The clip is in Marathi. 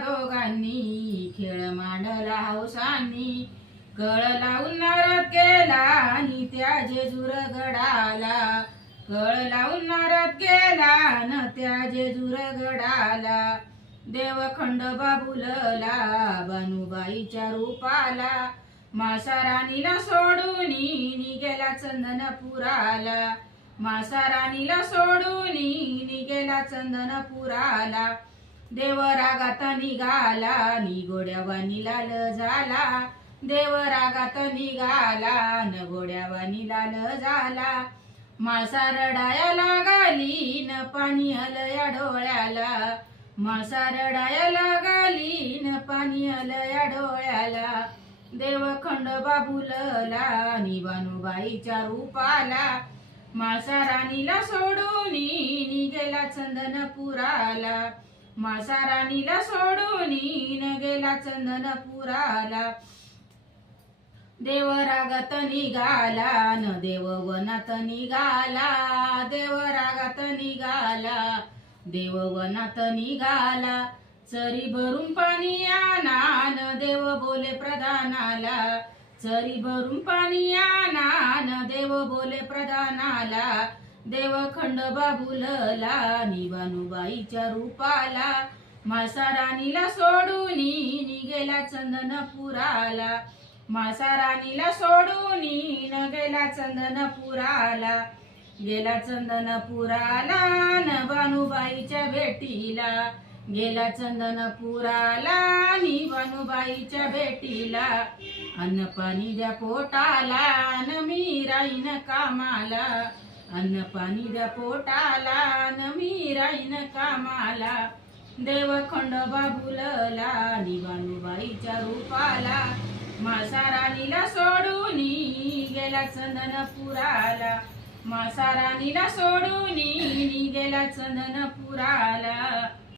दोघांनी खेळ मांडला हौसांनी कळ लावून नारद गेला आणि त्या जेजूर गडाला कळ लावून नारद गेला न त्या जेजूर गडाला देव खंडोबा बुलला बानुबाईच्या रूपाला मासाराणीला सोडून निघेला चंदनपुराला मासाराणीला सोडून निघेला चंदनपुराला देव रागात निघाला निगोड्यावानी लाल झाला देव रागात निघाला न गोड्यावानी लाल झाला मासा रडाया लागली न पाणी आलया डोळ्याला मासा रडाया लागली न पाणी आलया डोळ्याला देव खंडोबा बुलला बानुबाईच्या रूपाला मासाराणीला सोडून निघेला चंदनपुराला मासाराणीला सोडून गेला चंदनपुराला देव रागात निघाला न देव वनात निघाला देव रागात निघाला देव वनात निघाला चरी भरून पाणी आणा न देव बोले प्रधानाला चरी भरून पाणी आणा न देव बोले प्रधानाला देव खंडोबा बुलला बानुबाईच्या रूपाला मासाराणीला सोडून निघेला चंदनपुराला मासाराणीला सोडून गेला चंदनपुराला गेला चंदनपुराला न बानुबाईच्या भेटीला गेला चंदनपुराला बानुबाईच्या भेटीला अन्न पाणी द्या पोटाला न मी राहीन कामाला अन्न पाणी द्या पोटाला न मी राहीन कामाला देव खंडोबा बुलला बानुबाईच्या रूपाला मासाराणीला सोडून गेला चंदनपुराला मासाराणीला सोडून गेला चंदनपुराला